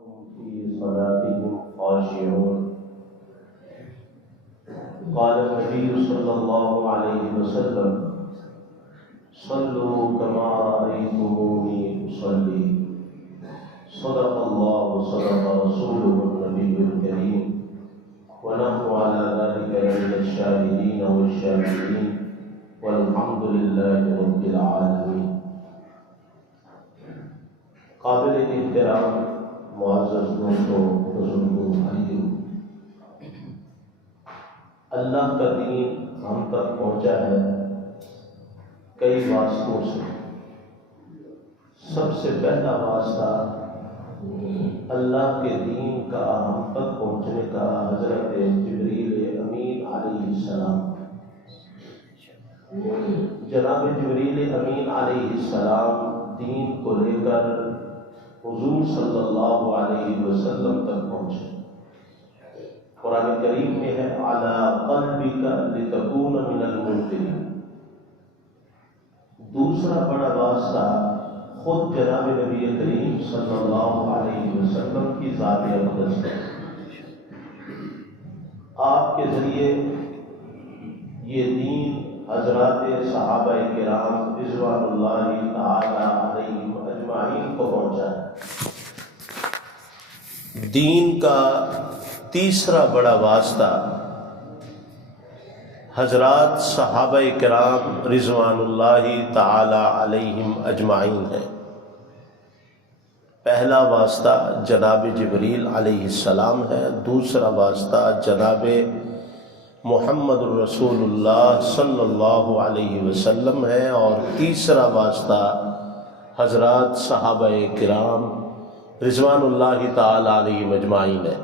في صلاتهم خاشعون. قال النبي صلى الله عليه وسلم: صلوا كما رأيتموني أصلي. صدق الله وصدق رسوله النبي الكريم، ونحن على ذلك من الشاهدين والشاكرين، والحمد لله رب العالمين. قابل احترام معزز دوستوں، بزرگوں، بھائیوں، اللہ کا دین ہم تک پہنچا ہے کئی واسطوں سے. سب سے پہلا واسطہ اللہ کے دین کا ہم تک پہنچنے کا حضرت جبریل امین علیہ السلام. جناب جبریل امین علیہ السلام دین کو لے کر حضور صلی اللہ علیہ وسلم تک پہنچے. قرآن کریم میں ہے علی قلبک لتکون من المنذرین. دوسرا بڑا واسطہ خود جناب نبی کریم صلی اللہ علیہ وسلم کی ذات اقدس ہے. آپ کے ذریعے یہ دین حضرات صحابہ کرام رضوان اللہ تعالی علیہم اجمعین کو پہنچا ہے. دین کا تیسرا بڑا واسطہ حضرات صحابہ کرام رضوان اللہ تعالی علیہم اجمعین ہے. پہلا واسطہ جناب جبریل علیہ السلام ہے، دوسرا واسطہ جناب محمد الرسول اللہ صلی اللہ علیہ وسلم ہے، اور تیسرا واسطہ حضرات صحابہ کرام رضوان اللہ تعالی علیہم اجمعین ہے.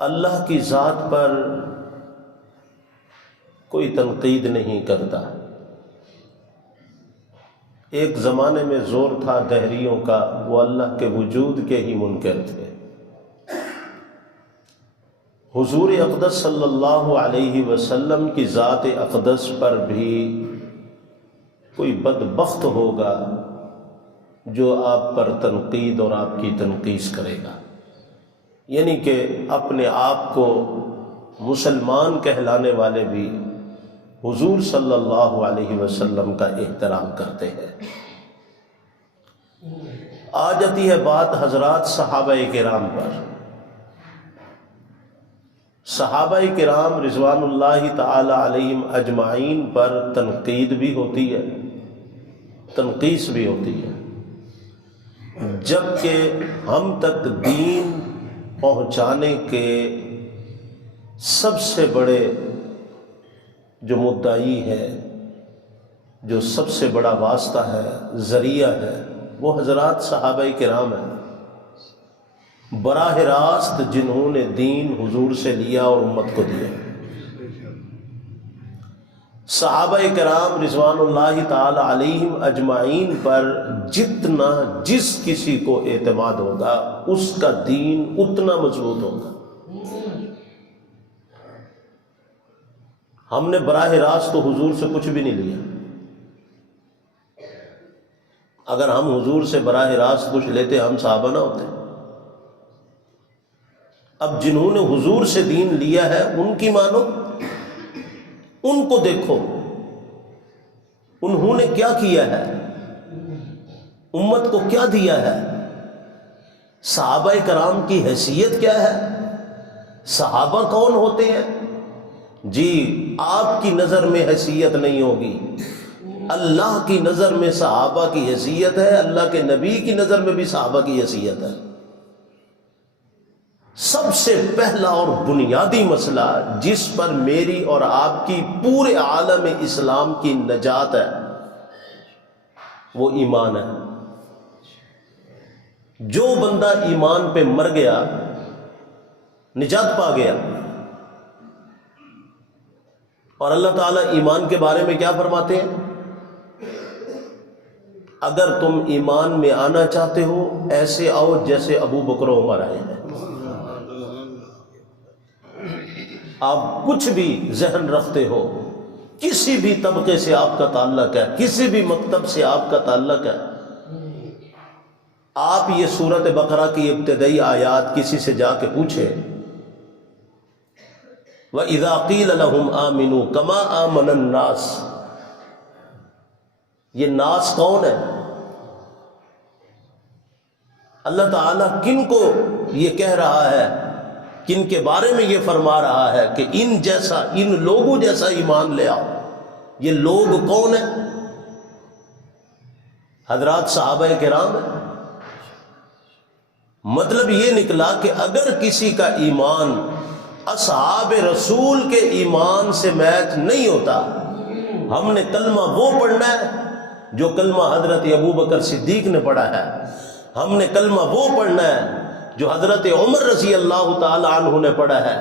اللہ کی ذات پر کوئی تنقید نہیں کرتا. ایک زمانے میں زور تھا دہریوں کا، وہ اللہ کے وجود کے ہی منکر تھے. حضور اقدس صلی اللہ علیہ وسلم کی ذات اقدس پر بھی کوئی بدبخت ہوگا جو آپ پر تنقید اور آپ کی تنقیص کرے گا. یعنی کہ اپنے آپ کو مسلمان کہلانے والے بھی حضور صلی اللہ علیہ وسلم کا احترام کرتے ہیں. آ جاتی ہے بات حضرات صحابہ کرام پر. صحابہ کرام رضوان اللہ تعالی علیہم اجمعین پر تنقید بھی ہوتی ہے، تنقیص بھی ہوتی ہے، جبکہ ہم تک دین پہنچانے کے سب سے بڑے جو مدعی ہے، جو سب سے بڑا واسطہ ہے، ذریعہ ہے، وہ حضرات صحابہ کرام ہیں. براہ راست جنہوں نے دین حضور سے لیا اور امت کو دیا. صحابہ کرام رضوان اللہ تعالی علیہم اجمعین پر جتنا جس کسی کو اعتماد ہوگا اس کا دین اتنا مضبوط ہوگا. ہم نے براہ راست تو حضور سے کچھ بھی نہیں لیا. اگر ہم حضور سے براہ راست کچھ لیتے ہم صحابہ نہ ہوتے. اب جنہوں نے حضور سے دین لیا ہے ان کی مانو، ان کو دیکھو انہوں نے کیا کیا ہے، امت کو کیا دیا ہے. صحابہ کرام کی حیثیت کیا ہے، صحابہ کون ہوتے ہیں. جی آپ کی نظر میں حیثیت نہیں ہوگی، اللہ کی نظر میں صحابہ کی حیثیت ہے، اللہ کے نبی کی نظر میں بھی صحابہ کی حیثیت ہے. سب سے پہلا اور بنیادی مسئلہ جس پر میری اور آپ کی پورے عالم اسلام کی نجات ہے وہ ایمان ہے. جو بندہ ایمان پہ مر گیا نجات پا گیا. اور اللہ تعالیٰ ایمان کے بارے میں کیا فرماتے ہیں؟ اگر تم ایمان میں آنا چاہتے ہو ایسے آؤ جیسے ابو بکر و عمر آئے ہیں. آپ کچھ بھی ذہن رکھتے ہو، کسی بھی طبقے سے آپ کا تعلق ہے، کسی بھی مکتب سے آپ کا تعلق ہے، آپ یہ سورۃ بقرہ کی ابتدائی آیات کسی سے جا کے پوچھیں، وَإِذَا قِيلَ لَهُمْ آمِنُوا كَمَا آمَنَ النَّاسِ، یہ ناس کون ہے؟ اللہ تعالیٰ کن کو یہ کہہ رہا ہے، کن کے بارے میں یہ فرما رہا ہے کہ ان جیسا، ان لوگوں جیسا ایمان لے آؤ؟ یہ لوگ کون ہیں؟ حضرات صحابہ کرام ہیں۔ مطلب یہ نکلا کہ اگر کسی کا ایمان اصحاب رسول کے ایمان سے میچ نہیں ہوتا، ہم نے کلمہ وہ پڑھنا ہے جو کلمہ حضرت ابو بکر صدیق نے پڑھا ہے، ہم نے کلمہ وہ پڑھنا ہے جو حضرت عمر رضی اللہ تعالی عنہ نے پڑھا ہے،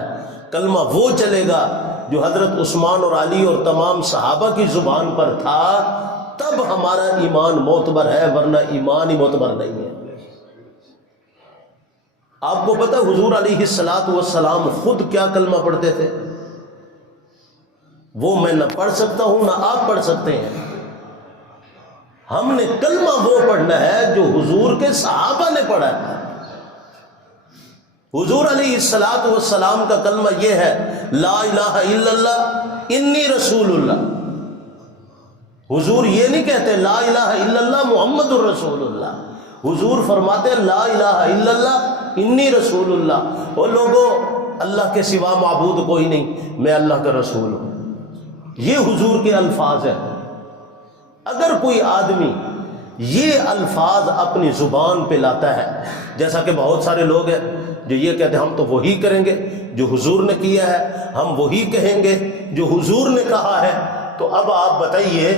کلمہ وہ چلے گا جو حضرت عثمان اور علی اور تمام صحابہ کی زبان پر تھا، تب ہمارا ایمان معتبر ہے، ورنہ ایمان ہی معتبر نہیں ہے۔ آپ کو پتہ حضور علیہ السلام خود کیا کلمہ پڑھتے تھے؟ وہ میں نہ پڑھ سکتا ہوں نہ آپ پڑھ سکتے ہیں، ہم نے کلمہ وہ پڑھنا ہے جو حضور کے صحابہ نے پڑھا ہے۔ حضور علیہ السلام کا کلمہ یہ ہے، لا الہ الا اللہ انی رسول اللہ۔ حضور یہ نہیں کہتے لا الہ الا اللہ محمد الرسول اللہ، حضور فرماتے ہیں لا الہ الا اللہ انی رسول اللہ۔ وہ لوگوں، اللہ کے سوا معبود کوئی نہیں، میں اللہ کا رسول ہوں، یہ حضور کے الفاظ ہیں۔ اگر کوئی آدمی یہ الفاظ اپنی زبان پہ لاتا ہے، جیسا کہ بہت سارے لوگ ہیں جو یہ کہتے ہیں ہم تو وہی کریں گے جو حضور نے کیا ہے، ہم وہی کہیں گے جو حضور نے کہا ہے، تو اب آپ بتائیے،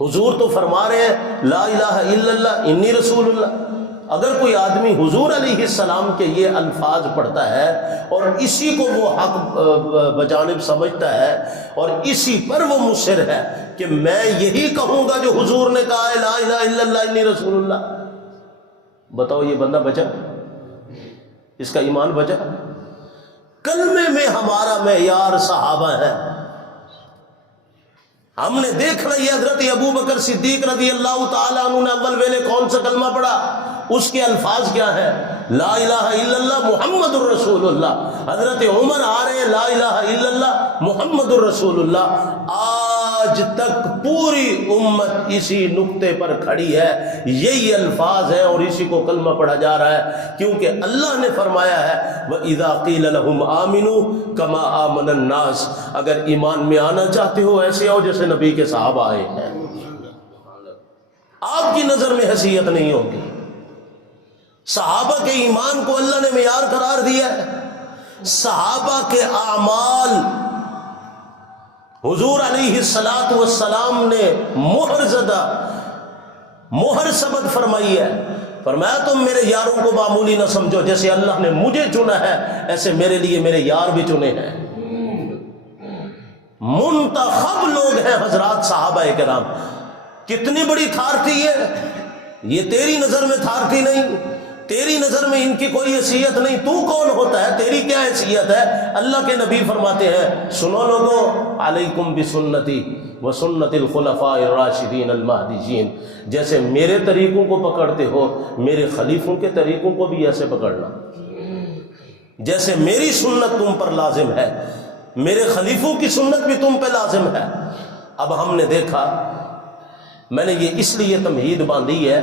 حضور تو فرما رہے ہیں لا الہ الا اللہ انی رسول اللہ، اگر کوئی آدمی حضور علیہ السلام کے یہ الفاظ پڑھتا ہے اور اسی کو وہ حق بجانب سمجھتا ہے اور اسی پر وہ مصر ہے کہ میں یہی کہوں گا جو حضور نے کہا ہے لا الہ الا اللہ انی رسول اللہ، بتاؤ یہ بندہ بچا؟ اس کا ایمان بچا؟ کلمے میں ہمارا معیار صحابہ ہے۔ ہم نے دیکھنا یہ حضرت ابو بکر صدیق رضی اللہ تعالیٰ عنہ نے اول ویلے کون سا کلمہ پڑھا، اس کے الفاظ کیا ہیں؟ لا الہ الا اللہ محمد الرسول اللہ۔ حضرت عمر آ رہے ہیں لا الہ الا اللہ محمد الرسول اللہ۔ آج تک پوری امت اسی نقطے پر کھڑی ہے، یہی الفاظ ہیں اور اسی کو کلمہ پڑھا جا رہا ہے، کیونکہ اللہ نے فرمایا ہے وَإِذَا قِيلَ لَهُمْ آمِنُوا كَمَا آمَنَ النَّاسِ، اگر ایمان میں آنا چاہتے ہو ایسے آؤ جیسے نبی کے صحابہ آئے ہیں۔ آپ کی نظر میں حیثیت نہیں ہوگی، صحابہ کے ایمان کو اللہ نے معیار قرار دیا ہے، صحابہ کے اعمال حضور علیہ السلام نے مہر زدہ، مہر ثبت فرمائی ہے، فرمایا تم میرے یاروں کو معمولی نہ سمجھو، جیسے اللہ نے مجھے چنا ہے ایسے میرے لیے میرے یار بھی چنے ہیں۔ منتخب لوگ ہیں حضرات صحابہ کرام۔ کتنی بڑی تھار تھی یہ تیری نظر میں تھار تھی نہیں، تیری نظر میں ان کی کوئی حیثیت نہیں، تو کون ہوتا ہے، تیری کیا حیثیت ہے؟ اللہ کے نبی فرماتے ہیں سنو لوگوں، علیکم بسنتی وسنت الخلفاء الراشدین المہدیین، جیسے میرے طریقوں کو پکڑتے ہو میرے خلیفوں کے طریقوں کو بھی ایسے پکڑنا، جیسے میری سنت تم پر لازم ہے میرے خلیفوں کی سنت بھی تم پہ لازم ہے۔ اب ہم نے دیکھا، میں نے یہ اس لیے تمہید باندھی ہے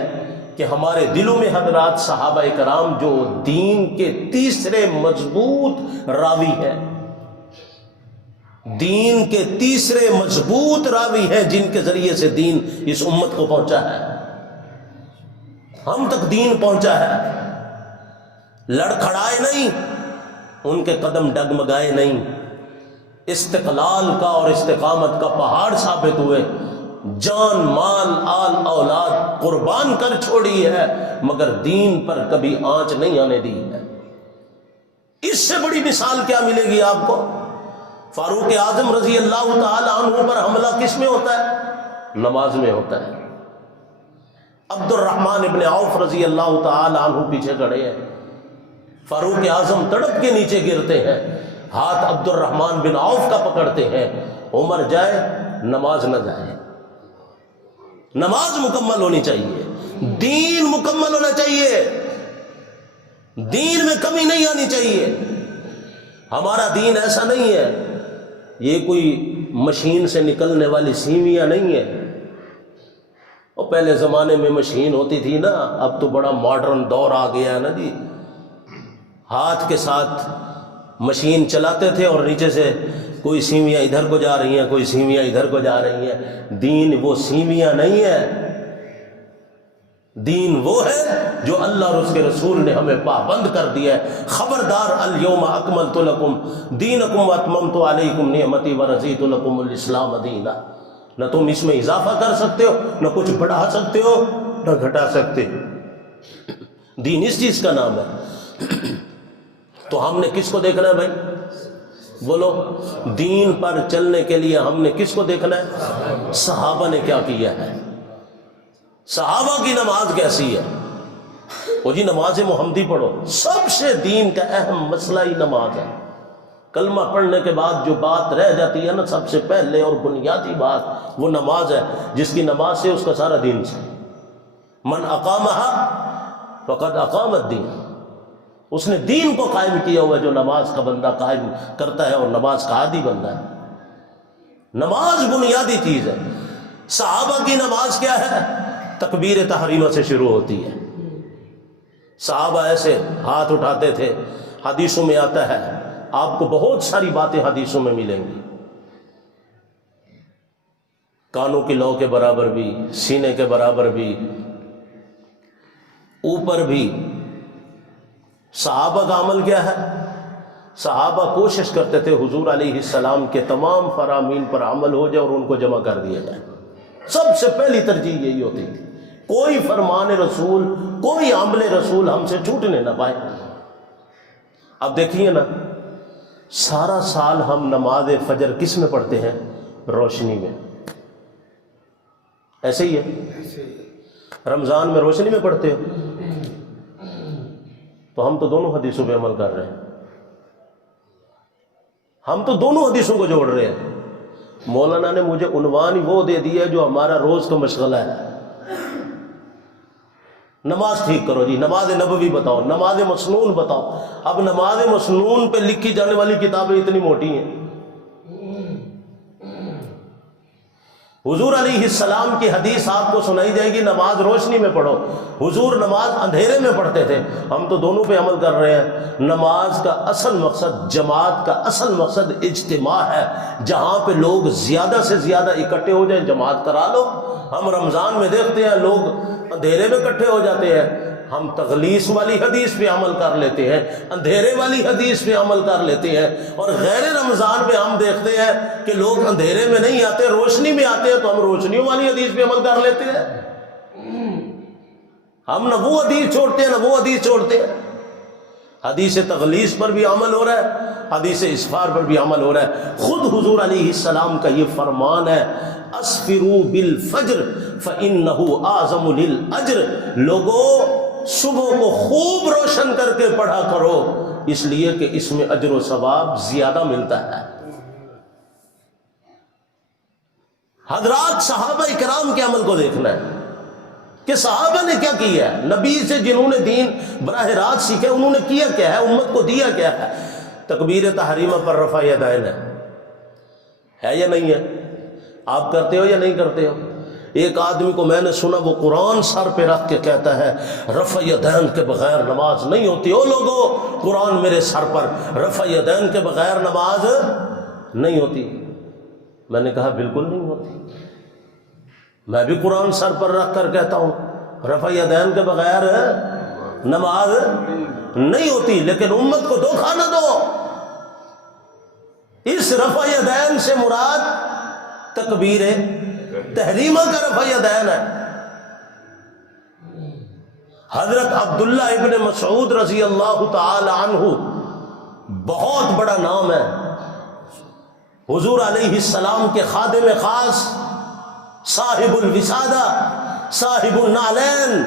کہ ہمارے دلوں میں حضرات صحابہ کرام جو دین کے تیسرے مضبوط راوی ہیں، دین کے تیسرے مضبوط راوی ہیں، جن کے ذریعے سے دین اس امت کو پہنچا ہے، ہم تک دین پہنچا ہے، لڑکھڑائے نہیں، ان کے قدم ڈگمگائے نہیں، استقلال کا اور استقامت کا پہاڑ ثابت ہوئے، جان مال آل اولاد قربان کر چھوڑی ہے، مگر دین پر کبھی آنچ نہیں آنے دی ہے۔ اس سے بڑی مثال کیا ملے گی آپ کو؟ فاروق اعظم رضی اللہ تعالی عنہ پر حملہ کس میں ہوتا ہے؟ نماز میں ہوتا ہے۔ عبد الرحمن ابن عوف رضی اللہ تعالی عنہ پیچھے کھڑے ہیں، فاروق اعظم تڑپ کے نیچے گرتے ہیں، ہاتھ عبد الرحمن بن عوف کا پکڑتے ہیں، عمر جائے نماز نہ جائے، نماز مکمل ہونی چاہیے، دین مکمل ہونا چاہیے، دین میں کمی نہیں آنی چاہیے۔ ہمارا دین ایسا نہیں ہے، یہ کوئی مشین سے نکلنے والی سیویاں نہیں ہے۔ اور پہلے زمانے میں مشین ہوتی تھی نا، اب تو بڑا ماڈرن دور آ گیا ہے نا جی، ہاتھ کے ساتھ مشین چلاتے تھے اور نیچے سے کوئی سیویاں ادھر کو جا رہی ہیں، کوئی سیویاں ادھر کو جا رہی ہیں۔ دین وہ سیویاں نہیں ہے، دین وہ ہے جو اللہ اور اس کے رسول نے ہمیں پابند کر دیا ہے۔ خبردار، الیوم اکملت لکم دینکم واتممت علیکم نعمتی ورضیت لکم الاسلام دینا۔ نہ تم اس میں اضافہ کر سکتے ہو، نہ کچھ بڑھا سکتے ہو، نہ گھٹا سکتے ہو۔ دین اس چیز کا نام ہے۔ تو ہم نے کس کو دیکھنا ہے بھائی؟ بولو، دین پر چلنے کے لیے ہم نے کس کو دیکھنا ہے؟ صحابہ نے کیا کیا ہے، صحابہ کی نماز کیسی ہے۔ وہ جی نماز محمدی پڑھو، سب سے دین کا اہم مسئلہ ہی نماز ہے۔ کلمہ پڑھنے کے بعد جو بات رہ جاتی ہے نا، سب سے پہلے اور بنیادی بات وہ نماز ہے، جس کی نماز سے اس کا سارا دین سے۔ من اقامہا فقد اقام الدین، اس نے دین کو قائم کیا ہوا ہے۔ جو نماز کا بندہ قائم کرتا ہے اور نماز کا عادی بندہ ہے، نماز بنیادی چیز ہے۔ صحابہ کی نماز کیا ہے؟ تکبیر تحریمہ سے شروع ہوتی ہے۔ صحابہ ایسے ہاتھ اٹھاتے تھے، حدیثوں میں آتا ہے، آپ کو بہت ساری باتیں حدیثوں میں ملیں گی، کانوں کی لو کے برابر بھی، سینے کے برابر بھی، اوپر بھی۔ صحابہ کا عمل کیا ہے؟ صحابہ کوشش کرتے تھے حضور علیہ السلام کے تمام فرامین پر عمل ہو جائے اور ان کو جمع کر دیا جائے۔ سب سے پہلی ترجیح یہی ہوتی تھی، کوئی فرمان رسول، کوئی عمل رسول ہم سے چھوٹنے نہ پائے۔ اب دیکھیے نا، سارا سال ہم نماز فجر کس میں پڑھتے ہیں؟ روشنی میں، ایسے ہی ہے۔ رمضان میں روشنی میں پڑھتے ہو، تو ہم تو دونوں حدیثوں پہ عمل کر رہے ہیں، ہم تو دونوں حدیثوں کو جوڑ رہے ہیں۔ مولانا نے مجھے عنوان ہی وہ دے دیا جو ہمارا روز کا مشغلہ ہے، نماز ٹھیک کرو جی، نماز نبوی بتاؤ، نماز مسنون بتاؤ۔ اب نماز مسنون پہ لکھی جانے والی کتابیں اتنی موٹی ہیں۔ حضور علیہ السلام کی حدیث آپ کو سنائی جائے گی، نماز روشنی میں پڑھو، حضور نماز اندھیرے میں پڑھتے تھے۔ ہم تو دونوں پہ عمل کر رہے ہیں۔ نماز کا اصل مقصد، جماعت کا اصل مقصد اجتماع ہے، جہاں پہ لوگ زیادہ سے زیادہ اکٹھے ہو جائیں، جماعت کرا لو۔ ہم رمضان میں دیکھتے ہیں لوگ اندھیرے میں اکٹھے ہو جاتے ہیں، ہم تغلیظ والی حدیث پہ عمل کر لیتے ہیں، اندھیرے والی حدیث پہ عمل کر لیتے ہیں، اور غیر رمضان میں ہم دیکھتے ہیں کہ لوگ اندھیرے میں نہیں آتے، روشنی میں آتے ہیں، تو ہم روشنیوں والی حدیث پہ عمل کر لیتے ہیں۔ ہم نہ وہ حدیث چھوڑتے ہیں نہ وہ حدیث چھوڑتے ہیں۔ حدیث تغلیظ پر بھی عمل ہو رہا ہے، حدیث اسفار پر بھی عمل ہو رہا ہے۔ خود حضور علیہ السلام کا یہ فرمان ہے، اسفروا بالفجر فإنہ اعظم للأجر، لوگوں صبح کو خوب روشن کر کے پڑھا کرو، اس لیے کہ اس میں اجر و ثواب زیادہ ملتا ہے۔ حضرات، صحابہ کرام کے عمل کو دیکھنا ہے کہ صحابہ نے کیا کیا ہے، نبی سے جنہوں نے دین براہ راست سیکھے انہوں نے کیا کیا ہے، امت کو دیا کیا ہے۔ تکبیر تحریمہ پر رفع یدین ہے یا نہیں ہے؟ آپ کرتے ہو یا نہیں کرتے ہو؟ ایک آدمی کو میں نے سنا، وہ قرآن سر پہ رکھ کے کہتا ہے رفع یدین کے بغیر نماز نہیں ہوتی۔ او لوگو، قرآن میرے سر پر، رفع یدین کے بغیر نماز نہیں ہوتی۔ میں نے کہا بالکل نہیں ہوتی، میں بھی قرآن سر پر رکھ کر کہتا ہوں رفع یدین کے بغیر نماز نہیں ہوتی، لیکن امت کو دھوکہ نہ دو۔ اس رفع یدین سے مراد تکبیر تحریمہ کا رفع یدین ہے۔ حضرت عبداللہ ابن مسعود رضی اللہ تعالی عنہ بہت بڑا نام ہے، حضور علیہ السلام کے خادم خاص، صاحب الوسادہ، صاحب النعلین،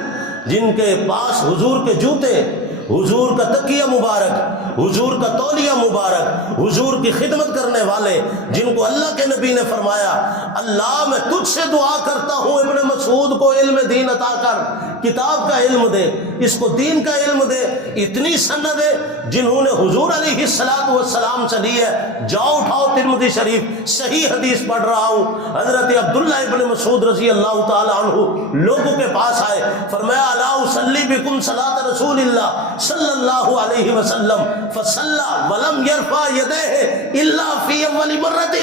جن کے پاس حضور کے جوتے، حضور کا تکیہ مبارک، حضور کا تولیہ مبارک، حضور کی خدمت کرنے والے، جن کو اللہ کے نبی نے فرمایا اللہ میں تجھ سے دعا کرتا ہوں ابن مسعود کو علم دین عطا کر، کتاب کا علم دے، اس کو دین کا علم دے، اتنی سندیں جنہوں نے حضور علیہ الصلوۃ والسلام سے لی ہے۔ جاؤ اٹھاؤ ترمذی شریف، صحیح حدیث پڑھ رہا ہوں، حضرت عبداللہ ابن مسعود رضی اللہ تعالی عنہ لوگوں کے پاس آئے، فرمایا الا اصلی بکم صلاۃ رسول اللہ صلی اللہ علیہ وسلم فصلی ولم یرفع یدیہ الا فی اول مرۃ۔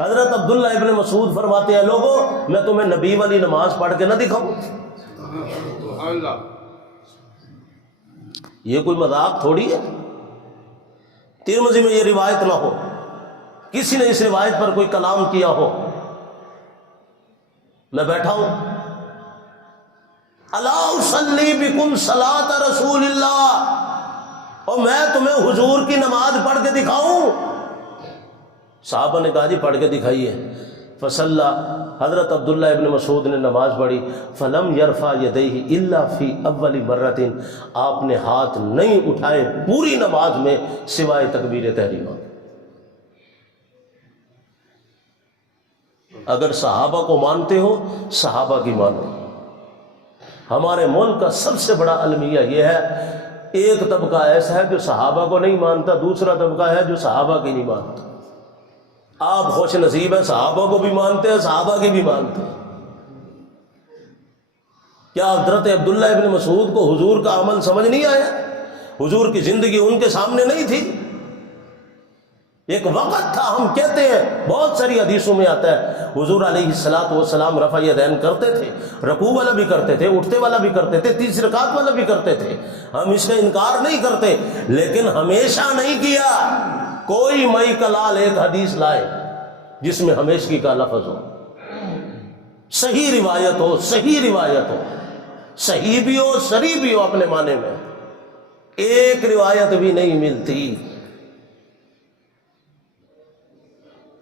حضرت عبداللہ ابن مسعود فرماتے ہیں لوگوں میں تمہیں نبی والی نماز پڑھ کے نہ دکھاؤں؟ یہ کوئی مذاق تھوڑی ہے، ترمذی میں یہ روایت نہ ہو، کسی نے اس روایت پر کوئی کلام کیا ہو۔ میں بیٹھا ہوں، الا اصلی بکم صلاۃ رسول اللہ، اور میں تمہیں حضور کی نماز پڑھ کے دکھاؤں؟ صحابہ نے کہا جی پڑھ کے دکھائیے۔ فصلی، حضرت عبداللہ ابن مسعود نے نماز پڑھی، فلم یرفع یدیہ الا فی اول مرۃ، آپ نے ہاتھ نہیں اٹھائے پوری نماز میں سوائے تکبیر تحریمہ۔ اگر صحابہ کو مانتے ہو صحابہ کی مانو۔ ہمارے ملک کا سب سے بڑا المیہ یہ ہے، ایک طبقہ ایسا ہے جو صحابہ کو نہیں مانتا، دوسرا طبقہ ہے جو صحابہ کی نہیں مانتا۔ آپ خوش نصیب ہیں، صحابہ کو بھی مانتے ہیں، صحابہ کی بھی مانتے ہیں۔ کیا حضرت عبداللہ ابن مسعود کو حضور کا عمل سمجھ نہیں آیا؟ حضور کی زندگی ان کے سامنے نہیں تھی؟ ایک وقت تھا، ہم کہتے ہیں بہت ساری حدیثوں میں آتا ہے حضور علیہ الصلوۃ والسلام رفع یدین کرتے تھے، رکوع والا بھی کرتے تھے، اٹھتے والا بھی کرتے تھے، تیسری رکعت والا بھی کرتے تھے، ہم اس کا انکار نہیں کرتے، لیکن ہمیشہ نہیں کیا۔ کوئی مئی کلال ایک حدیث لائے جس میں ہمیشگی کا لفظ ہو، صحیح روایت ہو، صحیح روایت ہو، صحیح بھی ہو صریح بھی ہو اپنے معنی میں، ایک روایت بھی نہیں ملتی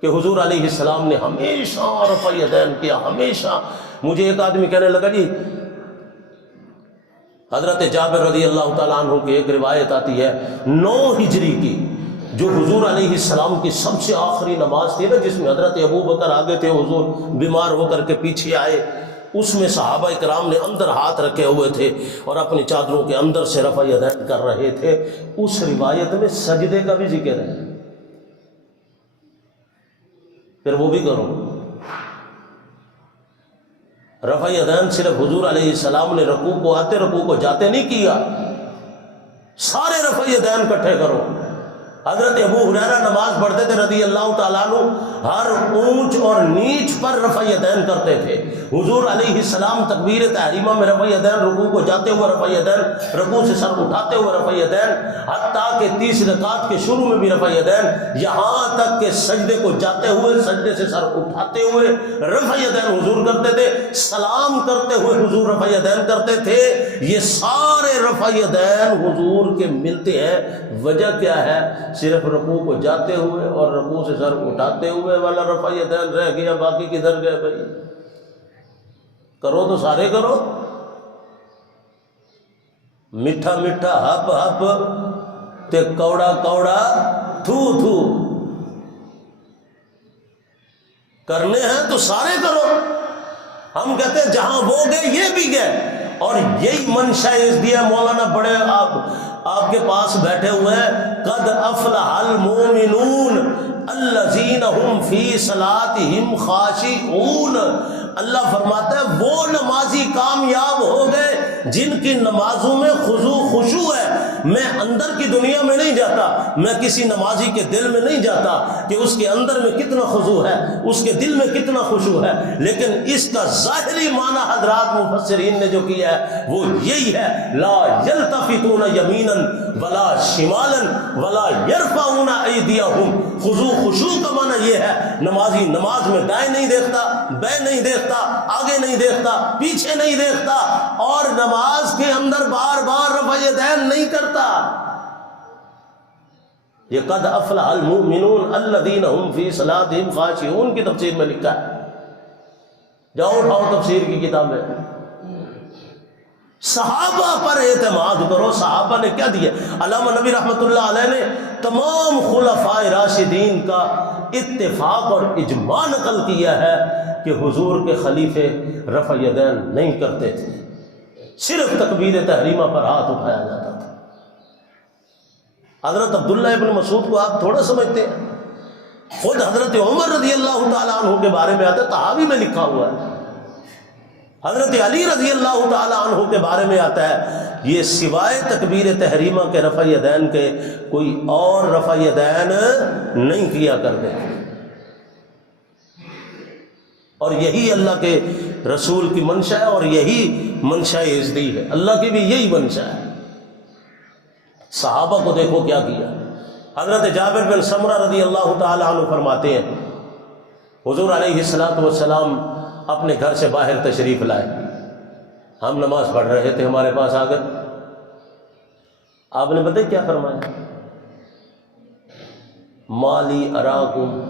کہ حضور علیہ السلام نے ہمیشہ رفع یدین کیا، ہمیشہ۔ مجھے ایک آدمی کہنے لگا جی حضرت جابر رضی اللہ تعالیٰ عنہ کی ایک روایت آتی ہے 9 ہجری کی، جو حضور علیہ السلام کی سب سے آخری نماز تھی نا، جس میں حضرت ابو بکر آگے تھے، حضور بیمار ہو کر کے پیچھے آئے، اس میں صحابہ کرام نے اندر ہاتھ رکھے ہوئے تھے اور اپنی چادروں کے اندر سے رفع یدین کر رہے تھے۔ اس روایت میں سجدے کا بھی ذکر ہے، پھر وہ بھی کرو۔ رفع یدین صرف حضور علیہ السلام نے رکوع کو آتے رکوع کو جاتے نہیں کیا، سارے رفع یدین کٹھے کرو۔ حضرت ابو ہریرہ نماز پڑھتے تھے رضی اللہ تعالیٰ عنہ، ہر اونچ اور نیچ پر رفع یدین کرتے تھے۔ حضور علیہ السلام تکبیر تحریمہ میں رفع یدین، رکوع کو جاتے ہوئے رفع یدین، رکوع سے سر اٹھاتے ہوئے رفع یدین، حتیٰ کہ تیسری رکعت کے شروع میں بھی رفع یدین، یہاں تک کہ سجدے کو جاتے ہوئے، سجدے سے سر اٹھاتے ہوئے رفع یدین حضور کرتے تھے، سلام کرتے ہوئے حضور رفع یدین کرتے تھے۔ یہ سارے رفع یدین حضور کے ملتے ہیں۔ وجہ کیا ہے؟ صرف رکوع کو جاتے ہوئے اور رکوع سے سر اٹھاتے ہوئے والا رفع یدین رہ گیا، باقی کدھر گئے بھائی؟ کرو تو سارے کرو۔ میٹھا میٹھا ہپ ہپ تے کوڑا کوڑا تھو تھو، کرنے ہیں تو سارے کرو۔ ہم کہتے ہیں جہاں وہ گئے یہ بھی گئے، اور یہی منشا اس دیا مولانا بڑے آپ کے پاس بیٹھے ہوئے ہیں، قد افلح المؤمنون الذین هم فی صلاتہم خاشعون۔ اللہ فرماتا ہے وہ نمازی کامیاب ہو گئے جن کی نمازوں میں خضوع خشوع ہے۔ میں اندر کی دنیا میں نہیں جاتا، میں کسی نمازی کے دل میں نہیں جاتا کہ اس کے اندر میں کتنا خضوع ہے، اس کے دل میں کتنا خشوع ہے، لیکن اس کا ظاہری معنی حضرات مفسرین نے جو کیا ہے وہ یہی ہے، لا یلتفتون یمینا ولا شمالا ولا یرفعون ایدیہم۔ خضوع خشوع کا معنی یہ ہے، نمازی نماز میں دائیں نہیں دیکھتا، بائیں نہیں دیکھتا، آگے نہیں دیکھتا، پیچھے نہیں دیکھتا، اور نماز کے اندر بار بار رفع یدین نہیں کرتا۔ یہ قد افلح المؤمنون الذین هم فی صلاتہم خاشعون کی تفسیر میں لکھا ہے، جاؤ اٹھاؤ تفسیر کی کتابیں۔ صحابہ پر اعتماد کرو، صحابہ نے کیا دیا؟ علامہ نبی رحمۃ اللہ علیہ نے تمام خلفاء راشدین کا اتفاق اور اجماع نقل کیا ہے کہ حضور کے خلیفے رفع یدین نہیں کرتے تھے۔ صرف تکبیر تحریمہ پر ہاتھ اٹھایا جاتا تھا۔ حضرت عبداللہ ابن مسعود کو آپ تھوڑا سمجھتے ہیں، خود حضرت عمر رضی اللہ تعالیٰ عنہ کے بارے میں آتا ہے، تحاوی میں لکھا ہوا ہے، حضرت علی رضی اللہ تعالیٰ عنہ کے بارے میں آتا ہے، یہ سوائے تکبیر تحریمہ کے رفع یدین کے کوئی اور رفع یدین نہیں کیا کرتے، اور یہی اللہ کے رسول کی منشا ہے، اور یہی منشا عزتی ہے، اللہ کی بھی یہی منشا ہے۔ صحابہ کو دیکھو کیا کیا۔ حضرت جابر بن سمرہ رضی اللہ تعالی عنہ فرماتے ہیں حضور علیہ السلام اپنے گھر سے باہر تشریف لائے، ہم نماز پڑھ رہے تھے، ہمارے پاس آ گئے، آپ نے بتایا کیا فرمایا؟ مالی اراکم،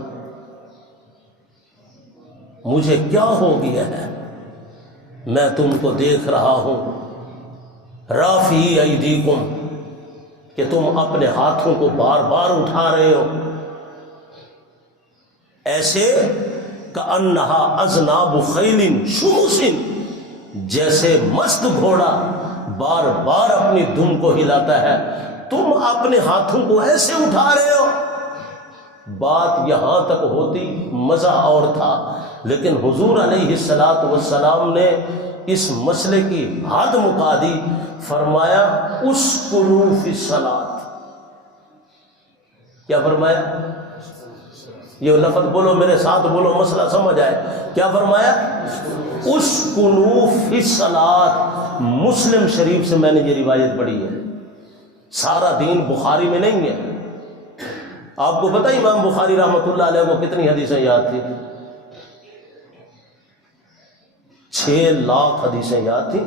مجھے کیا ہو گیا ہے، میں تم کو دیکھ رہا ہوں، رافعی ایدیکم، کہ تم اپنے ہاتھوں کو بار بار اٹھا رہے ہو، ایسے کأنہا اذناب خیل شمس، جیسے مست گھوڑا بار بار اپنی دم کو ہلاتا ہے، تم اپنے ہاتھوں کو ایسے اٹھا رہے ہو۔ بات یہاں تک ہوتی مزہ اور تھا، لیکن حضور علیہ السلام نے اس مسئلے کی حد مکا دی، فرمایا اسکنوا فی الصلاۃ۔ کیا فرمایا؟ یہ لفظ بولو میرے ساتھ، بولو مسئلہ سمجھ آئے۔ کیا فرمایا؟ اسکنوا فی الصلاۃ۔ مسلم شریف سے میں نے یہ روایت پڑھی ہے، سارا دین بخاری میں نہیں ہے۔ آپ کو پتہ امام بخاری رحمۃ اللہ علیہ کو کتنی حدیثیں یاد تھی؟ 6 لاکھ حدیثیں یاد تھیں۔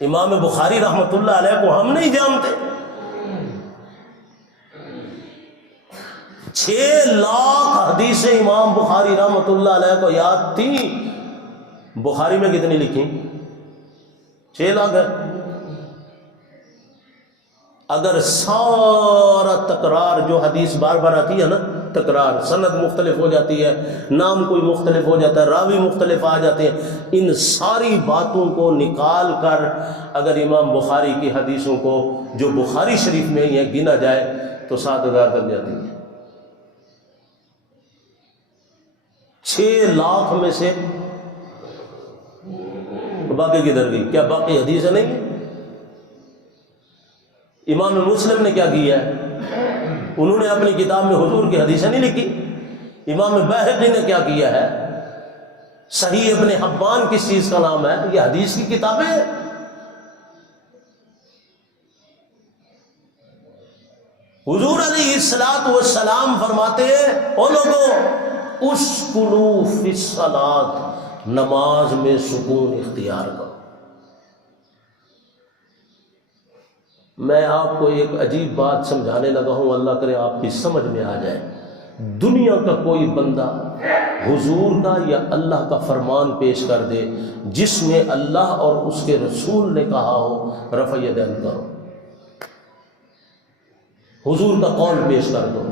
امام بخاری رحمۃ اللہ علیہ کو ہم نہیں جانتے، 6 لاکھ حدیثیں امام بخاری رحمۃ اللہ علیہ کو یاد تھیں۔ بخاری میں کتنی لکھی؟ 6 لاکھ ہے۔ اگر سارا تکرار جو حدیث بار بار آتی ہے نا، تکرار، سند مختلف ہو جاتی ہے، نام کوئی مختلف ہو جاتا ہے، راوی مختلف آ جاتے ہیں، ان ساری باتوں کو نکال کر اگر امام بخاری کی حدیثوں کو جو بخاری شریف میں یہ گنا جائے تو 7,000 تک جاتی ہے۔ 6 لاکھ میں سے باقی کدھر گئی؟ کیا باقی حدیثیں نہیں ہیں؟ امام مسلم نے کیا کیا ہے؟ انہوں نے اپنی کتاب میں حضور کی حدیثیں نہیں لکھی۔ امام بیہقی نے کیا کیا ہے؟ صحیح ابن حبان کس چیز کا نام ہے؟ یہ حدیث کی کتابیں ہیں۔ حضور علیہ السلام فرماتے ہیں او لوگوں اسکنوا فی الصلاۃ، نماز میں سکون اختیار کرو۔ میں آپ کو ایک عجیب بات سمجھانے لگا ہوں، اللہ کرے آپ کی سمجھ میں آ جائے۔ دنیا کا کوئی بندہ حضور کا یا اللہ کا فرمان پیش کر دے جس میں اللہ اور اس کے رسول نے کہا ہو رفع یدین کرو، حضور کا قول پیش کر دو،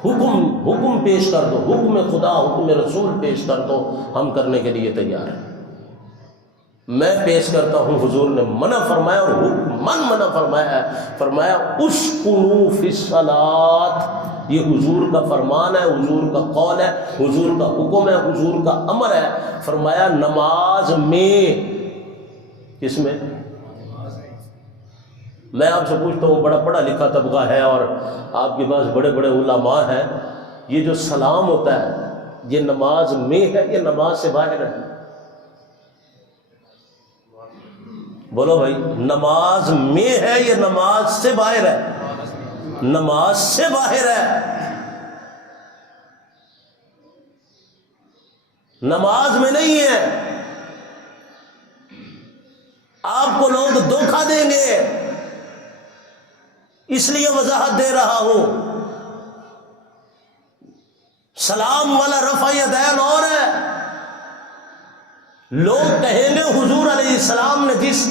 حکم پیش کر دو، حکم خدا حکم رسول پیش کر دو، ہم کرنے کے لیے تیار ہیں۔ میں پیش کرتا ہوں، حضور نے منع فرمایا اور حکماً منع فرمایا ہے، فرمایا اسکنوا فی الصلاۃ، یہ حضور کا فرمان ہے، حضور کا قول ہے، حضور کا حکم ہے، حضور کا امر ہے۔ فرمایا نماز میں، کس میں؟ میں آپ سے پوچھتا ہوں، بڑا پڑھا لکھا طبقہ ہے اور آپ کے پاس بڑے بڑے علماء ہیں، یہ جو سلام ہوتا ہے یہ نماز میں ہے یا نماز سے باہر ہے؟ بولو بھائی، نماز میں ہے یا نماز سے باہر ہے؟ نماز سے باہر ہے، نماز میں نہیں ہے۔ آپ کو لوگ دھوکہ دیں گے، اس لیے وضاحت دے رہا ہوں۔ سلام والا رفع یدین اور ہے، لوگ کہیں گے حضور علیہ السلام نے جس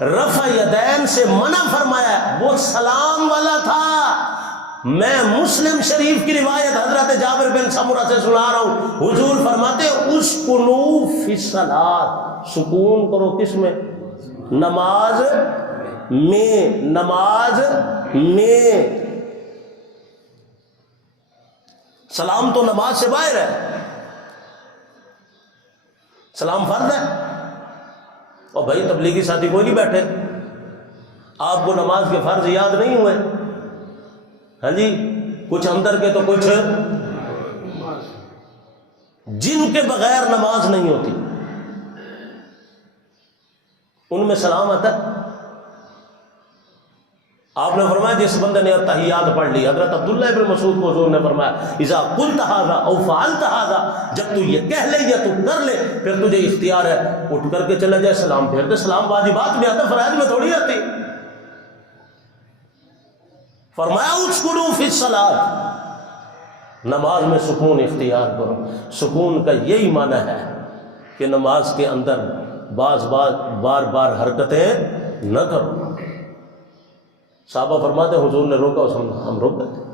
رفع یدین سے منع فرمایا وہ سلام والا تھا، میں مسلم شریف کی روایت حضرت جابر بن سمرہ سے سنا رہا ہوں، حضور فرماتے اسکنوا فی الصلاۃ، سکون کرو کس میں؟ نماز میں، نماز میں۔ سلام تو نماز سے باہر ہے، سلام فرض ہے۔ اور بھائی تبلیغی ساتھی کوئی نہیں بیٹھے، آپ کو نماز کے فرض یاد نہیں ہوئے؟ ہاں جی، کچھ اندر کے تو کچھ جن کے بغیر نماز نہیں ہوتی، ان میں سلام آتا ہے۔ آپ نے فرمایا جس بندے نے تحیات پڑھ لی، حضرت عبداللہ ابن مسعود کو حضور نے فرمایا اذا قلت هذا او فعلت هذا، جب تو یہ کہہ لے یا تو کر لے، پھر تجھے اختیار ہے اٹھ کر کے چلا جائے سلام پھیر دے۔ سلام واجبات میں آتا، فرائض میں تھوڑی آتی۔ فرمایا اسکنوا فی الصلاۃ، نماز میں سکون اختیار کرو۔ سکون کا یہی معنی ہے کہ نماز کے اندر بار بار حرکتیں نہ کرو۔ صحابہ فرماتے حضور نے روکا، ہم رک گئے۔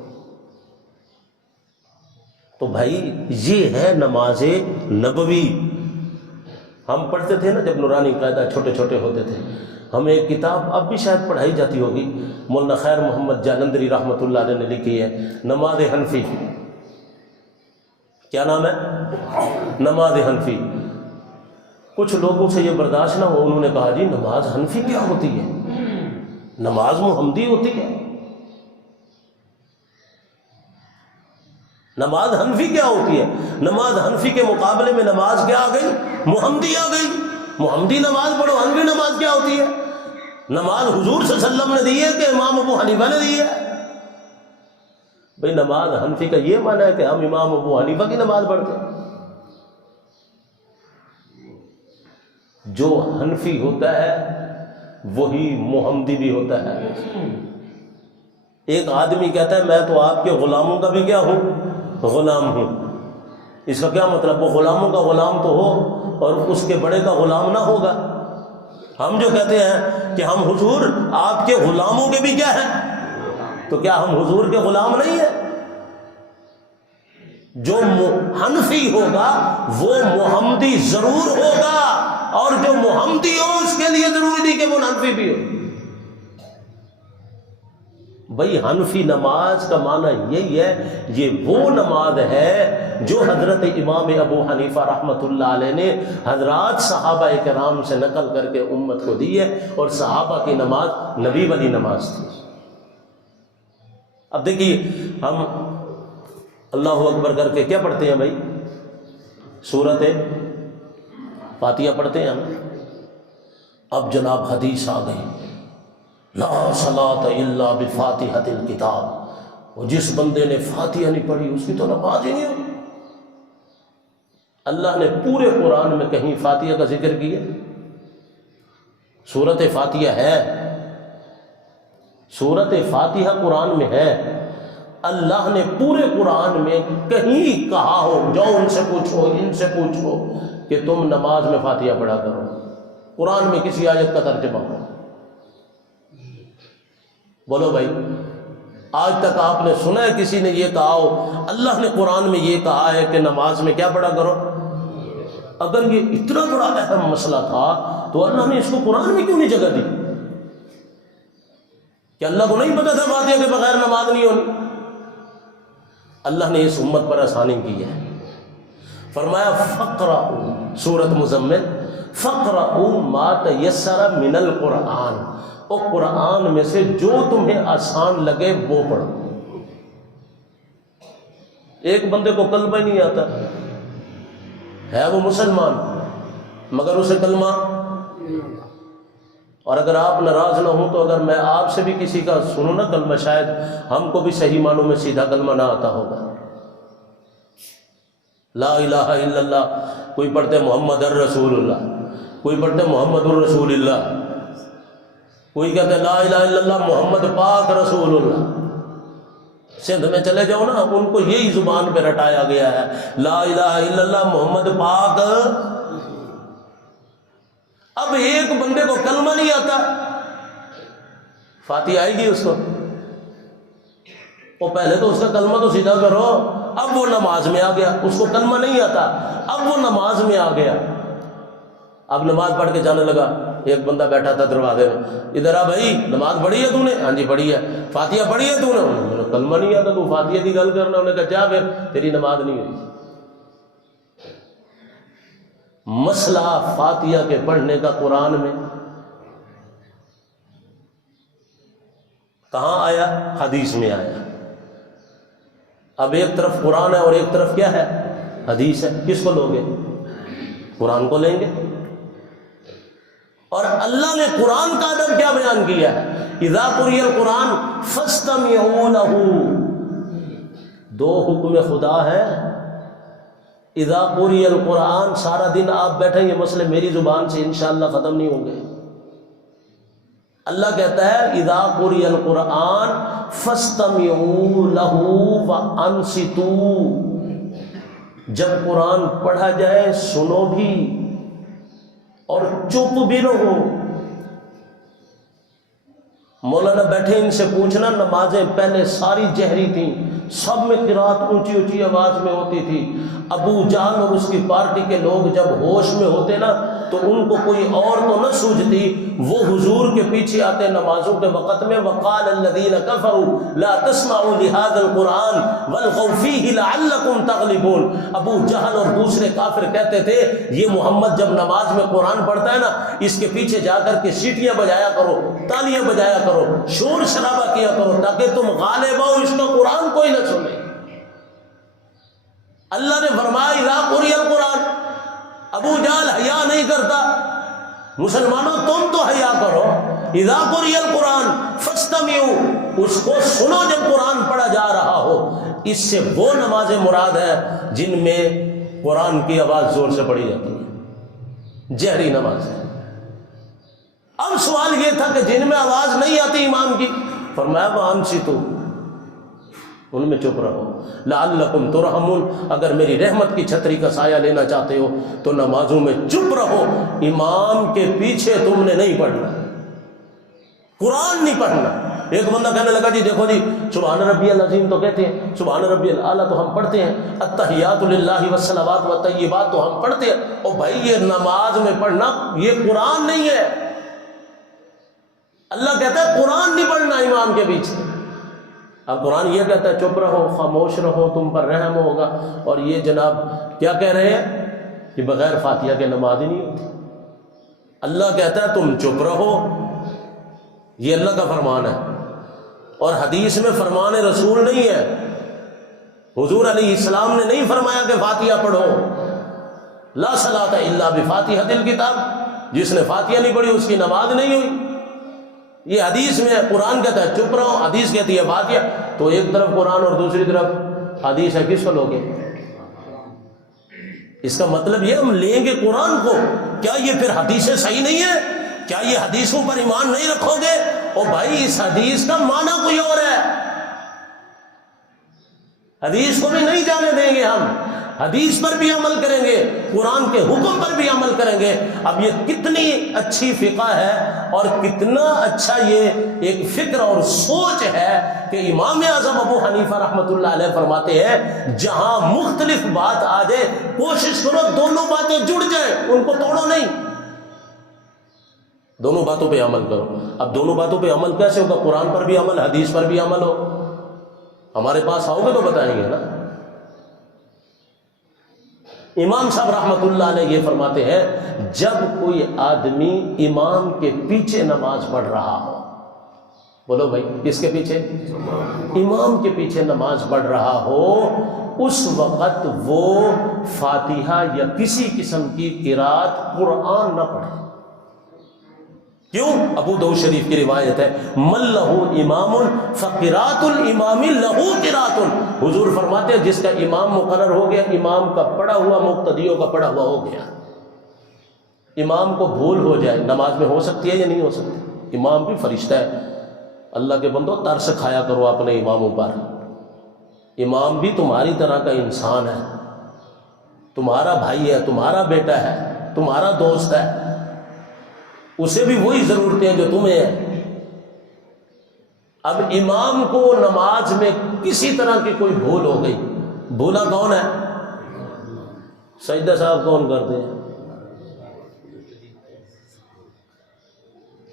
تو بھائی یہ ہے نماز نبوی۔ ہم پڑھتے تھے نا جب نورانی قاعدہ چھوٹے چھوٹے ہوتے تھے، ہمیں ایک کتاب اب بھی شاید پڑھائی جاتی ہوگی، مولانا خیر محمد جالندری رحمۃ اللہ علیہ نے لکھی ہے، نماز حنفی۔ کیا نام ہے؟ نماز حنفی۔ کچھ لوگوں سے یہ برداشت نہ ہو، انہوں نے کہا جی نماز حنفی کیا ہوتی ہے؟ نماز محمدی ہوتی ہے۔ نماز حنفی کیا ہوتی ہے؟ نماز حنفی کے مقابلے میں نماز کیا آ گئی؟ محمدی آ گئی۔ محمدی نماز پڑھو، حنفی نماز کیا ہوتی ہے؟ نماز حضور صلی اللہ علیہ وسلم نے دی ہے کہ امام ابو حنیفہ نے دی ہے؟ بھئی نماز حنفی کا یہ معنی ہے کہ ہم امام ابو حنیفہ کی نماز پڑھتے ہیں۔ جو حنفی ہوتا ہے وہی محمدی بھی ہوتا ہے۔ ایک آدمی کہتا ہے میں تو آپ کے غلاموں کا بھی کیا ہوں؟ غلام ہوں۔ اس کا کیا مطلب؟ وہ غلاموں کا غلام تو ہو اور اس کے بڑے کا غلام نہ ہوگا۔ ہم جو کہتے ہیں کہ ہم حضور آپ کے غلاموں کے بھی کیا ہیں، تو کیا ہم حضور کے غلام نہیں ہیں؟ جو حنفی ہوگا وہ محمدی ضرور ہوگا، اور جو محمدی ہو اس کے لیے ضروری نہیں کہ وہ حنفی بھی ہو۔ بھئی حنفی نماز کا معنی یہی ہے، یہ وہ نماز ہے جو حضرت امام ابو حنیفہ رحمۃ اللہ علیہ نے حضرات صحابہ کرام سے نقل کر کے امت کو دی ہے، اور صحابہ کی نماز نبی والی نماز تھی۔ اب دیکھیے ہم اللہ اکبر کر کے کیا پڑھتے ہیں بھائی؟ سورت فاتحہ پڑھتے ہیں ہم۔ اب جناب حدیث آ گئی، لا صلاۃ الا بفاتحۃ الکتاب، اور جس بندے نے فاتحہ نہیں پڑھی اس کی تو نماز ہی نہیں ہوئی۔ اللہ نے پورے قرآن میں کہیں فاتحہ کا ذکر کیا؟ سورت فاتحہ ہے، سورت فاتحہ قرآن میں ہے۔ اللہ نے پورے قرآن میں کہیں کہا ہو جاؤ ان سے پوچھو، ان سے پوچھو کہ تم نماز میں فاتحہ پڑھا کرو؟ قرآن میں کسی آیت کا ترجمہ ہو؟ بولو بھائی، آج تک آپ نے سنا ہے کسی نے یہ کہا ہو اللہ نے قرآن میں یہ کہا ہے کہ نماز میں کیا پڑھا کرو؟ اگر یہ اتنا بڑا اہم مسئلہ تھا تو اللہ نے اس کو قرآن میں کیوں نہیں جگہ دی؟ کہ اللہ کو نہیں پتا تھا فاتحہ کے بغیر نماز نہیں ہونی؟ اللہ نے اس امت پر آسانی کی ہے۔ فرمایا فقرؤ، سورۃ مزمل، فقرؤ ما تیسر من القرآن، اور قرآن میں سے جو تمہیں آسان لگے وہ پڑھو۔ ایک بندے کو کلمہ ہی نہیں آتا ہے، وہ مسلمان مگر اسے کلمہ، اور اگر آپ ناراض نہ ہوں تو اگر میں آپ سے بھی کسی کا سنوں نا کلمہ، شاید ہم کو بھی صحیح معنوں میں سیدھا کلمہ نہ آتا ہوگا۔ لا الہ الا اللہ، کوئی پڑھتے محمد الرسول اللہ، کوئی پڑھتے محمد الرسول اللہ، کوئی کہتے لا الہ الا اللہ محمد پاک رسول اللہ۔ سندھ میں چلے جاؤ نا، ان کو یہی زبان پہ رٹایا گیا ہے، لا الہ الا اللہ محمد پاک۔ اب ایک بندے کو کلمہ نہیں آتا، فاتحہ آئے گی اس کو؟ وہ پہلے تو اس کا کلمہ تو سیدھا کرو. اب وہ نماز میں آ گیا, اس کو کلمہ نہیں آتا, اب وہ نماز میں آ گیا. اب نماز پڑھ کے جانے لگا. ایک بندہ بیٹھا تھا دروازے میں, ادھر آ بھائی, نماز پڑھی ہے تو نے؟ ہاں جی پڑھی ہے. فاتحہ پڑھی ہے تو نے؟ کلمہ نہیں آتا, تو فاتحہ کی گل کرنا. انہوں نے کہا جا پھر, تیری نماز نہیں ہوئی. مسئلہ فاتحہ کے پڑھنے کا قرآن میں کہاں آیا؟ حدیث میں آیا. اب ایک طرف قرآن ہے اور ایک طرف کیا ہے؟ حدیث ہے. کس کو لوگے؟ قرآن کو لیں گے. اور اللہ نے قرآن کا ادب کیا بیان کیا ہے؟ اذا قرئ القرآن فاستمعوا له. دو حکم خدا ہے. اذا قرئ القرآن, سارا دن آپ بیٹھیں, یہ مسئلے میری زبان سے انشاءاللہ ختم نہیں ہوں گے. اللہ کہتا ہے اذا قرئ القرآن فاستمعوا له وانصتوا. جب قرآن پڑھا جائے سنو بھی اور چپ بھی رہو. مولانا بیٹھے, ان سے پوچھنا, نمازیں پہلے ساری جہری تھیں, سب میں قرات اونچی اونچی آواز میں ہوتی تھی. ابو جہل اور اس کی پارٹی کے لوگ جب ہوش میں ہوتے نا تو ان کو کوئی اور تو نہ سوجتی, وہ حضور کے پیچھے آتے نمازوں کے وقت میں. وقال الذین کفروا لا تسمعوا لهذا القرآن والغوا فیہ لعلکم تغلبون. ابو جہل اور دوسرے کافر کہتے تھے یہ محمد جب نماز میں قرآن پڑھتا ہے نا, اس کے پیچھے جا کر کے سیٹیاں بجایا کرو, تالیاں بجایا کرو, شور شرابہ کیا کرو, تاکہ تم غالب ہو, اس کا قرآن کوئی نہ سنے. اللہ نے فرمایا اذا قرئ القرآن. ابو جہل حیا نہیں کرتا, مسلمانوں تم تو حیا کرو. اذا قرئ القرآن فاستمعوا, اس کو سنو جب قرآن پڑھا جا رہا ہو. اس سے وہ نمازیں مراد ہے جن میں قرآن کی آواز زور سے پڑھی جاتی ہے, جہری نماز ہے. اب سوال یہ تھا کہ جن میں آواز نہیں آتی امام کی, فرمایا وانصتوا, ان میں چپ رہو. لعلکم ترحمون, اگر میری رحمت کی چھتری کا سایہ لینا چاہتے ہو تو نمازوں میں چپ رہو. امام کے پیچھے تم نے نہیں پڑھنا, قرآن نہیں پڑھنا. ایک بندہ کہنے لگا جی دیکھو جی سبحان ربی العظیم تو کہتے ہیں, سبحان ربی الاعلیٰ تو ہم پڑھتے ہیں, التحیات للہ والصلوات والطیبات تو ہم پڑھتے ہیں. او بھائی یہ نماز میں پڑھنا یہ قرآن نہیں ہے. اللہ کہتا ہے قرآن نہیں پڑھنا امام کے پیچھے. اب قرآن یہ کہتا ہے چپ رہو, خاموش رہو, تم پر رحم ہوگا. اور یہ جناب کیا کہہ رہے ہیں کہ بغیر فاتحہ کے نماز ہی نہیں ہوتی. اللہ کہتا ہے تم چپ رہو, یہ اللہ کا فرمان ہے. اور حدیث میں فرمان رسول نہیں ہے. حضور علیہ السلام نے نہیں فرمایا کہ فاتحہ پڑھو. لا صلاۃ الا بفاتحۃ الکتاب, جس نے فاتحہ نہیں پڑھی اس کی نماز نہیں ہوئی. یہ حدیث میں قرآن کہتا ہے چپ رہو, حدیث کہتی ہے فاتحہ. تو ایک طرف قرآن اور دوسری طرف حدیث ہے, کس کو لوگے؟ اس کا مطلب یہ ہم لیں گے قرآن کو. کیا یہ پھر حدیثیں صحیح نہیں ہے؟ کیا یہ حدیثوں پر ایمان نہیں رکھو گے؟ او بھائی اس حدیث کا معنی کوئی اور ہے, حدیث کو بھی نہیں جانے دیں گے ہم. حدیث پر بھی عمل کریں گے, قرآن کے حکم پر بھی عمل کریں گے. اب یہ کتنی اچھی فقہ ہے اور کتنا اچھا یہ ایک فکر اور سوچ ہے کہ امام اعظم ابو حنیفہ رحمۃ اللہ علیہ فرماتے ہیں جہاں مختلف بات آ جائے کوشش کرو دونوں باتیں جڑ جائیں, ان کو توڑو نہیں, دونوں باتوں پہ عمل کرو. اب دونوں باتوں پہ عمل کیسے ہوگا؟ قرآن پر بھی عمل, حدیث پر بھی عمل ہو. ہمارے پاس آؤ گے تو بتائیں گے نا. امام صاحب رحمۃ اللہ علیہ یہ فرماتے ہیں جب کوئی آدمی امام کے پیچھے نماز پڑھ رہا ہو, بولو بھائی کس کے پیچھے؟ امام کے پیچھے نماز پڑھ رہا ہو, اس وقت وہ فاتحہ یا کسی قسم کی قرات قرآن نہ پڑھے. کیوں؟ ابو داؤد شریف کی روایت ہے من لہ امام فقرات الامام لہ قرات. حضور فرماتے ہیں جس کا امام مقرر ہو گیا, امام کا پڑھا ہوا مقتدیوں کا پڑھا ہوا ہو گیا. امام کو بھول ہو جائے نماز میں ہو سکتی ہے یا نہیں ہو سکتی؟ امام بھی فرشتہ ہے. اللہ کے بندو ترس کھایا کرو اپنے اماموں پر. امام بھی تمہاری طرح کا انسان ہے, تمہارا بھائی ہے, تمہارا بیٹا ہے, تمہارا دوست ہے, اسے بھی وہی ضرورتیں ہیں جو تمہیں ہیں. اب امام کو نماز میں کسی طرح کی کوئی بھول ہو گئی، بھولا کون ہے؟ سجدہ صاحب کون کرتے ہیں؟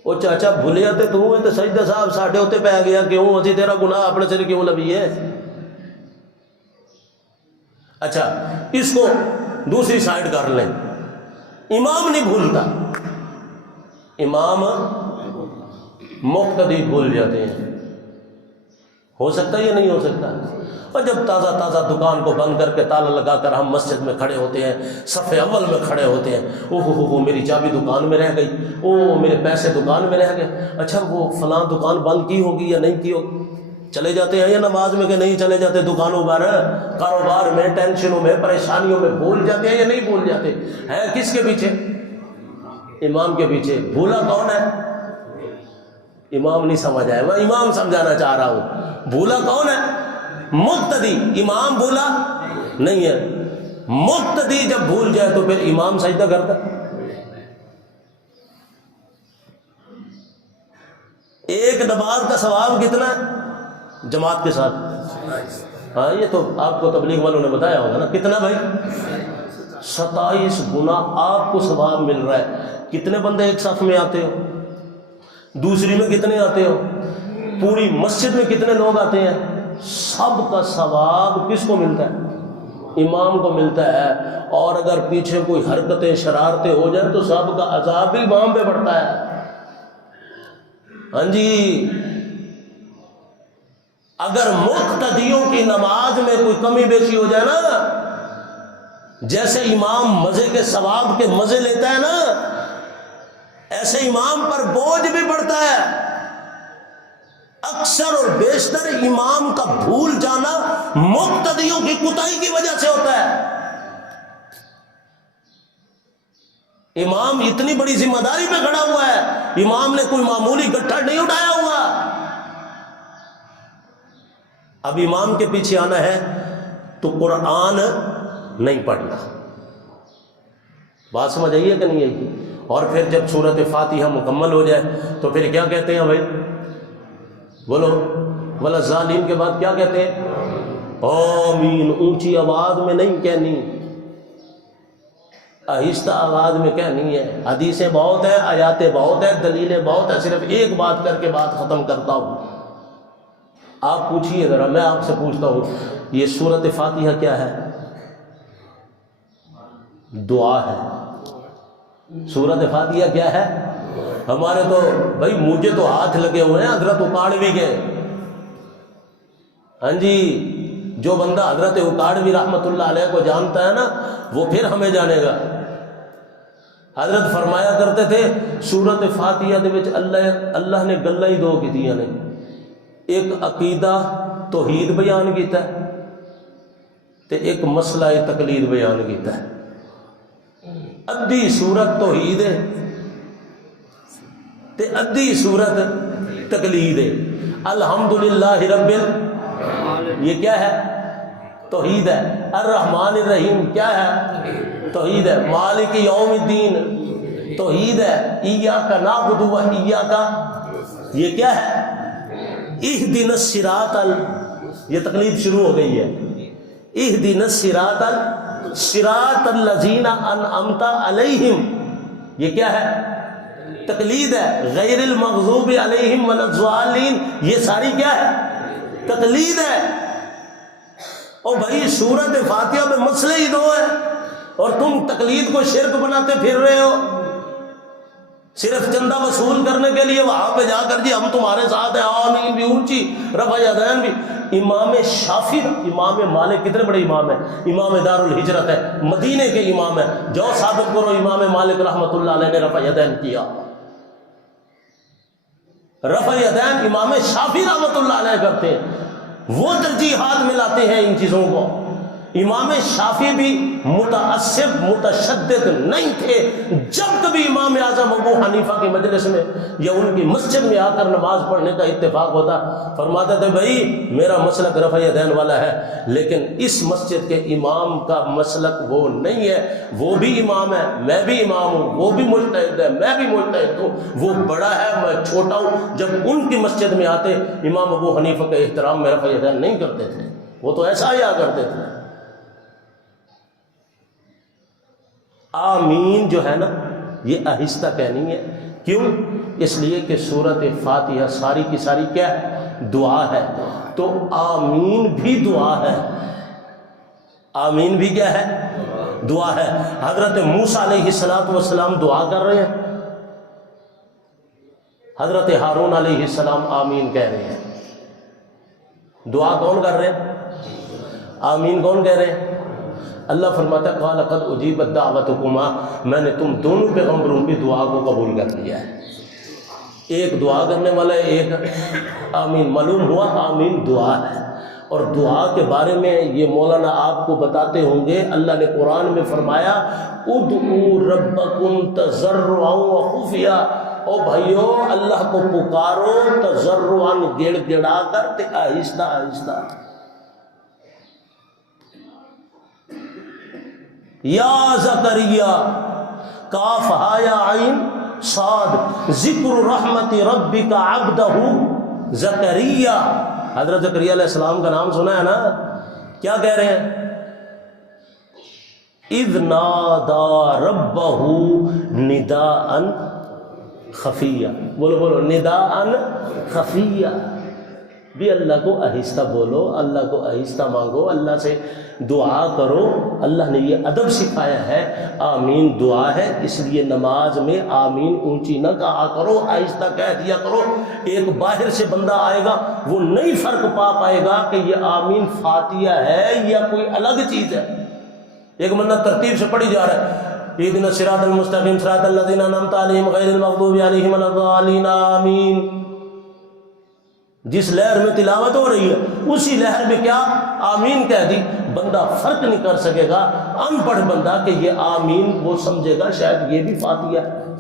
وہ چاچا بھولیا تے تو ہے تے سجدہ صاحب ساڈے ہوتے پی گیا کیوں؟ اسی تیرا گناہ اپنے سر کیوں لبھی ہے؟ اچھا اس کو دوسری سائڈ کر لیں، امام نہیں بھولتا، امام مقتدی بھول جاتے ہیں، ہو سکتا ہے یا نہیں ہو سکتا؟ اور جب تازہ تازہ دکان کو بند کر کے تالا لگا کر ہم مسجد میں کھڑے ہوتے ہیں، صف اول میں کھڑے ہوتے ہیں، اوہ میری چابی دکان میں رہ گئی، اوہ میرے پیسے دکان میں رہ گئے، اچھا وہ فلاں دکان بند کی ہوگی یا نہیں کی ہوگی، چلے جاتے ہیں یا نماز میں کہ نہیں چلے جاتے؟ دکانوں پر، کاروبار میں، ٹینشنوں میں، پریشانیوں میں بھول جاتے ہیں یا نہیں بھول جاتے ہیں؟ کس کے پیچھے؟ امام کے پیچھے۔ بھولا کون ہے؟ امام نہیں سمجھ آیا، میں امام سمجھانا چاہ رہا ہوں۔ بھولا کون ہے؟ مقتدی۔ امام بھولا نہیں ہے، مقتدی جب بھول جائے تو پھر امام سجدہ کرتا۔ ایک نماز کا ثواب کتنا ہے جماعت کے ساتھ؟ ہاں یہ تو آپ کو تبلیغ والوں نے بتایا ہوگا نا، کتنا بھائی؟ 27 گنا آپ کو ثواب مل رہا ہے۔ کتنے بندے ایک صف میں آتے ہو؟ دوسری میں کتنے آتے ہو؟ پوری مسجد میں کتنے لوگ آتے ہیں؟ سب کا ثواب کس کو ملتا ہے؟ امام کو ملتا ہے۔ اور اگر پیچھے کوئی حرکتیں شرارتیں ہو جائیں تو سب کا عذاب بھی امام پہ پڑتا ہے۔ ہاں جی، اگر مقتدیوں کی نماز میں کوئی کمی بیشی ہو جائے نا، جیسے امام مزے کے ثواب کے مزے لیتا ہے نا، ایسے امام پر بوجھ بھی پڑتا ہے۔ اکثر اور بیشتر امام کا بھول جانا مقتدیوں کی کوتاہی کی وجہ سے ہوتا ہے۔ امام اتنی بڑی ذمہ داری پہ کھڑا ہوا ہے، امام نے کوئی معمولی گٹھا نہیں اٹھایا ہوا۔ اب امام کے پیچھے آنا ہے تو قرآن نہیں پڑھنا۔ بات سمجھ آئی ہے کہ نہیں آئی؟ اور پھر جب سورۃ فاتحہ مکمل ہو جائے تو پھر کیا کہتے ہیں بھائی؟ بولو، ولا ظالم کے بعد کیا کہتے ہیں؟ آمین۔ اونچی آواز میں نہیں کہنی، آہستہ آواز میں کہنی ہے۔ حدیثیں بہت ہیں، آیاتیں بہت ہیں، دلیلیں بہت ہیں، صرف ایک بات کر کے بات ختم کرتا ہوں۔ آپ پوچھیے ذرا، میں آپ سے پوچھتا ہوں، یہ سورۃ فاتحہ کیا ہے؟ دعا ہے۔ سورۃ فاتحہ کیا ہے؟ ہمارے تو بھائی مجھے تو ہاتھ لگے ہوئے ہیں حضرت اکاڑوی کے۔ ہاں جی، جو بندہ حضرت اکاڑوی رحمت اللہ علیہ کو جانتا ہے نا، وہ پھر ہمیں جانے گا۔ حضرت فرمایا کرتے تھے سورۃ فاتحہ دے وچ اللہ نے گلاں ہی دو کیتیاں نے، ایک عقیدہ توحید بیان کیتا ہے تے ایک مسئلہ تقلید بیان کیتا ہے۔ ادھی سورت توحید ہے تے ادھی سورت تقلید ہے۔ الحمدللہ رب یہ کیا ہے؟ توحید ہے۔ الرحمن الرحیم کیا ہے؟ توحید ہے۔ مالک یوم الدین توحید ہے۔ ایاک نعبد و ایاک، یہ کیا ہے؟ اہدنا الصراط یہ تقلید شروع ہو گئی ہے۔ اہدنا الصراط الذین انعمت علیہم، یہ کیا ہے؟ تقلید ہے۔ غیر المغضوب علیہم ولا الضالین، یہ ساری کیا ہے؟ تقلید ہے۔ اور بھائی سورۃ فاتحہ میں مسئلے ہی دو ہیں اور تم تقلید کو شرک بناتے پھر رہے ہو، صرف چندہ وصول کرنے کے لیے وہاں پہ جا کر جی ہم تمہارے ساتھ ہیں، آمین بھی اونچی، رفع یدین بھی۔ امام شافعی، امام مالک کتنے بڑے امام ہیں، امام دار الہجرت ہے، مدینے کے امام ہیں، جو ثابت کرو امام مالک رحمت اللہ علیہ نے رفع یدین کیا۔ رفع یدین امام شافعی رحمت اللہ علیہ کرتے ہیں، وہ ترجیحات ملاتے ہیں ان چیزوں کو۔ امام شافعی بھی متعصب متشدد نہیں تھے. جب کبھی امام اعظم ابو حنیفہ کی مجلس میں یا ان کی مسجد میں آ کر نماز پڑھنے کا اتفاق ہوتا، فرماتے تھے بھائی میرا مسلک رفع یدین والا ہے، لیکن اس مسجد کے امام کا مسلک وہ نہیں ہے. وہ بھی امام ہے، میں بھی امام ہوں، وہ بھی مجتہد ہے، میں بھی مجتہد ہوں. وہ بڑا ہے، میں چھوٹا ہوں. جب ان کی مسجد میں آتے امام ابو حنیفہ کے احترام میں رفع یدین نہیں کرتے تھے، وہ تو ایسا ہی آ کرتے تھے. آمین جو ہے نا یہ آہستہ کہنی ہے. کیوں؟ اس لیے کہ سورۃ فاتحہ ساری کی ساری کیا ہے؟ دعا ہے. تو آمین بھی دعا ہے. آمین بھی کیا ہے؟ دعا ہے. حضرت موسیٰ علیہ السلام دعا کر رہے ہیں، حضرت ہارون علیہ السلام آمین کہہ رہے ہیں. دعا کون کر رہے ہیں؟ آمین کون کہہ رہے ہیں؟ اللہ فرماتا ہے قال قد اجیبت دعوتکما، میں نے تم دونوں پیغمبروں کی دعا کو قبول کر لیا ہے. ایک دعا کرنے والا ہے، ایک آمین. معلوم ہوا آمین دعا ہے. اور دعا کے بارے میں یہ مولانا آپ کو بتاتے ہوں گے، اللہ نے قرآن میں فرمایا ادعوا ربکم تضرعا وخفیا، او بھائیو اللہ کو پکارو تضرعا گڑ گڑا کر، آہستہ آہستہ. یا زکریا کاف ہا یا عین صاد ذکر رحمت ربک عبدہ زکریا. حضرت زکریا علیہ السلام کا نام سنا ہے نا؟ کیا کہہ رہے ہیں؟ اذ نادا ربہ نداء خفیہ. بولو بولو نداء خفیہ. بھی اللہ کو آہستہ بولو، اللہ کو آہستہ مانگو، اللہ سے دعا کرو. اللہ نے یہ ادب سکھایا ہے. آمین دعا ہے، اس لیے نماز میں آمین اونچی نہ کہا کرو، آہستہ کہہ دیا کرو. ایک باہر سے بندہ آئے گا وہ نہیں فرق پا پائے گا کہ یہ آمین فاتحہ ہے یا کوئی الگ چیز ہے. ایک بندہ ترتیب سے پڑھی جا رہا ہے اہدنا الصراط المستقیم صراط الذین انعمت علیہم غیر المغضوب علیہم ولا الضالین آمین. جس لہر میں تلاوت ہو رہی ہے اسی لہر میں کیا آمین کہہ دی. بندہ فرق نہیں کر سکے گا، ان پڑھ بندہ، کہ یہ آمین وہ سمجھے گا شاید یہ بھی فاتحہ ہے،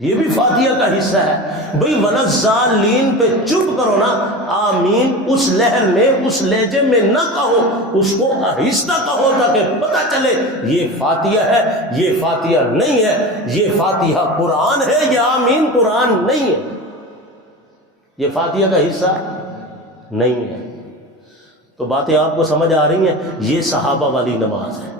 یہ بھی فاتحہ کا حصہ ہے. بھئی ولضالین پہ چپ کرو نا. آمین اس لہر میں اس لہجے میں نہ کہو، اس کو آہستہ کہو تاکہ پتہ چلے یہ فاتحہ ہے یہ فاتحہ نہیں ہے. یہ فاتحہ قرآن ہے، یہ آمین قرآن نہیں ہے، یہ فاتحہ کا حصہ نہیں ہے. تو باتیں آپ کو سمجھ آ رہی ہیں؟ یہ صحابہ والی نماز ہے.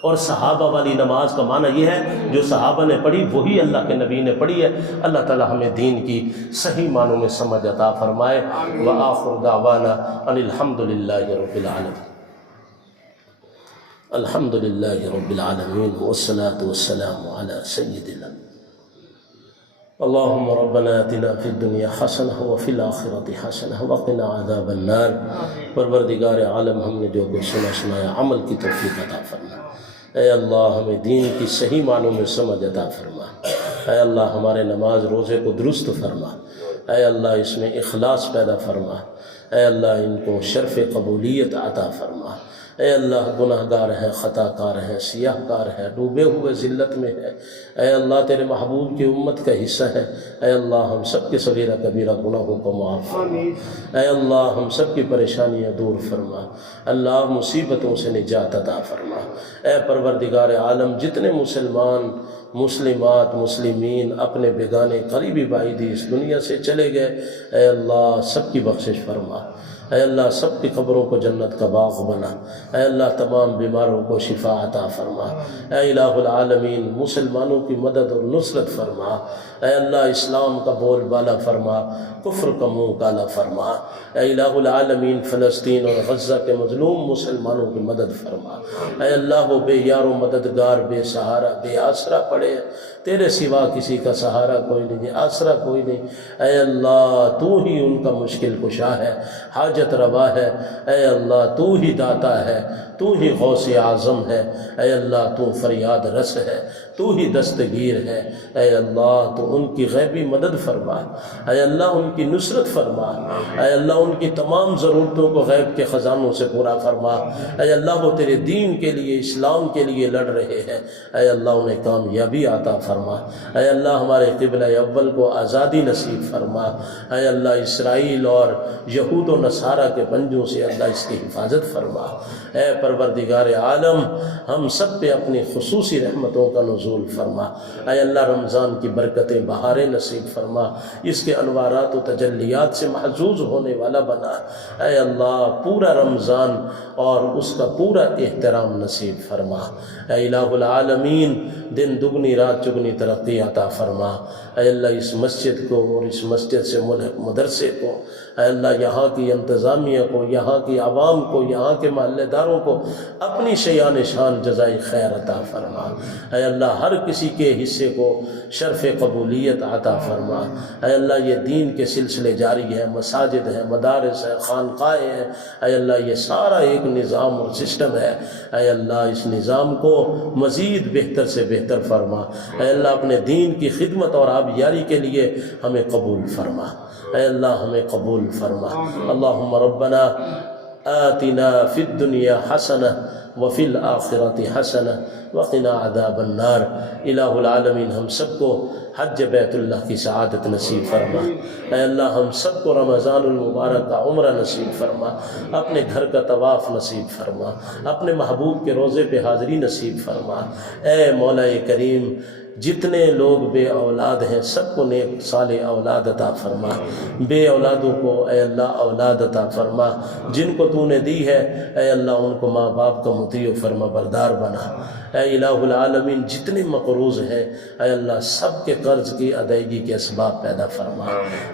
اور صحابہ والی نماز کا معنی یہ ہے جو صحابہ نے پڑھی وہی اللہ کے نبی نے پڑھی ہے. اللہ تعالی ہمیں دین کی صحیح معنوں میں سمجھ عطا فرمائے. وآخر دعوانا ان الحمد للہ رب العالمین. الحمد للہ رب العالمین والصلاة والسلام علی سیدنا. اللهم ربنا آتنا في الدنيا حسنة وفي الآخرة حسنة وقنا عذاب النار. پروردگار عالم ہم نے جو کچھ سنا سنایا عمل کی توفیق عطا فرما. اے اللہ ہمیں دین کی صحیح معنوں میں سمجھ عطا فرما. اے اللہ ہمارے نماز روزے کو درست فرما. اے اللہ اس میں اخلاص پیدا فرما. اے اللہ ان کو شرف قبولیت عطا فرما. اے اللہ گناہ گار ہے، خطا کار ہے، سیاہ کار ہے، ڈوبے ہوئے ذلت میں ہے. اے اللہ تیرے محبوب کی امت کا حصہ ہے. اے اللہ ہم سب کے صغیرہ کبیرہ گناہوں کو معاف فرما. اے اللہ ہم سب کی پریشانیاں دور فرما. اللہ مصیبتوں سے نجات عطا فرما. اے پروردگار عالم جتنے مسلمان مسلمات مسلمین اپنے بیگانے قریبی بعیدی اس دنیا سے چلے گئے، اے اللہ سب کی بخشش فرما. اے اللہ سب کی قبروں کو جنت کا باغ بنا. اے اللہ تمام بیماروں کو شفا عطا فرما. اے الہ العالمین مسلمانوں کی مدد اور نصرت فرما. اے اللہ اسلام کا بول بالا فرما، کفر کا منہ کالا فرما. اے الہ العالمین فلسطین اور غزہ کے مظلوم مسلمانوں کی مدد فرما. اے اللہ وہ بے یار و مددگار بے سہارا بے آسرا پڑے، تیرے سوا کسی کا سہارا کوئی نہیں، آسرا کوئی نہیں. اے اللہ تو ہی ان کا مشکل کشا ہے. حاجت حاجت روا ہے، اے اللہ تو ہی داتا ہے، تو ہی غوث اعظم ہے، اے اللہ تو فریاد رس ہے، تو ہی دستگیر ہے، اے اللہ تو ان کی غیبی مدد فرما، اے اللہ ان کی نصرت فرما، اے اللہ ان کی تمام ضرورتوں کو غیب کے خزانوں سے پورا فرما، اے اللہ وہ تیرے دین کے لیے، اسلام کے لیے لڑ رہے ہیں، اے اللہ انہیں کامیابی عطا فرما، اے اللہ ہمارے قبلہ اول کو آزادی نصیب فرما، اے اللہ اسرائیل اور یہود و نصارہ کے پنجوں سے اللہ اس کی حفاظت فرما، اے پروردگار عالم ہم سب پہ اپنی خصوصی رحمتوں کا نزول فرما، اے اللہ رمضان کی برکتیں بہاریں نصیب فرما، اس کے انوارات و تجلیات سے محظوظ ہونے والا بنا، اے اللہ پورا رمضان اور اس کا پورا احترام نصیب فرما، اے الہ العالمین دن دگنی رات چگنی ترقی عطا فرما، اے اللہ اس مسجد کو اور اس مسجد سے ملحق مدرسے کو، اے اللہ یہاں کی انتظامیہ کو، یہاں کی عوام کو، یہاں کے محلے داروں کو اپنی شیان شان جزائے خیر عطا فرما، اے اللہ ہر کسی کے حصے کو شرف قبولیت عطا فرما، اے اللہ یہ دین کے سلسلے جاری ہیں، مساجد ہیں، مدارس ہیں، خانقاہیں ہیں، اے اللہ یہ سارا ایک نظام اور سسٹم ہے، اے اللہ اس نظام کو مزید بہتر سے بہتر فرما، اے اللہ اپنے دین کی خدمت اور آبیاری کے لیے ہمیں قبول فرما، اے اللہ ہمیں قبول فرما، اللہم ربنا آتنا فی الدنیا حسنہ وفی الآخرۃ حسنہ وقنا عذاب النار۔ الہ العالمین ہم سب کو حج بیت اللہ کی سعادت نصیب فرما، اے اللہ ہم سب کو رمضان المبارک کا عمرہ نصیب فرما، اپنے گھر کا طواف نصیب فرما، اپنے محبوب کے روضے پہ حاضری نصیب فرما، اے مولا کریم جتنے لوگ بے اولاد ہیں سب کو نیک صالح اولاد عطا فرما، بے اولادوں کو اے اللہ اولاد عطا فرما، جن کو تو نے دی ہے اے اللہ ان کو ماں باپ کا مطیع و فرما بردار بنا، اے الہ العالمین جتنے مقروض ہیں اے اللہ سب کے قرض کی ادائیگی کے اسباب پیدا فرما،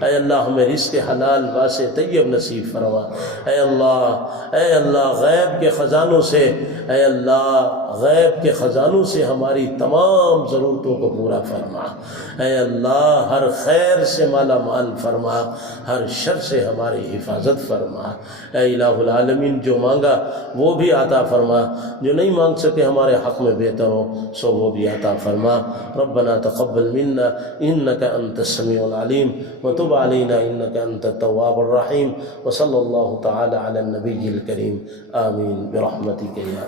اے اللہ ہمیں رزق حلال واسع طیب نصیب فرما، اے اللہ غیب کے خزانوں سے، اے اللہ غیب کے خزانوں سے ہماری تمام ضرورتوں کو پورا فرما، اے اللہ ہر خیر سے مالا مال فرما، ہر شر سے ہماری حفاظت فرما، اے الہ العالمین جو مانگا وہ بھی عطا فرما، جو نہیں مانگ سکے ہمارے حق میں بہتر ہو سو وہ بھی عطا فرما، ربنا تقبل منا انک انت السمیع العلیم وتب علینا انک انت التواب الرحیم وصلی اللہ تعالی علی النبی الکریم آمین برحمتک یا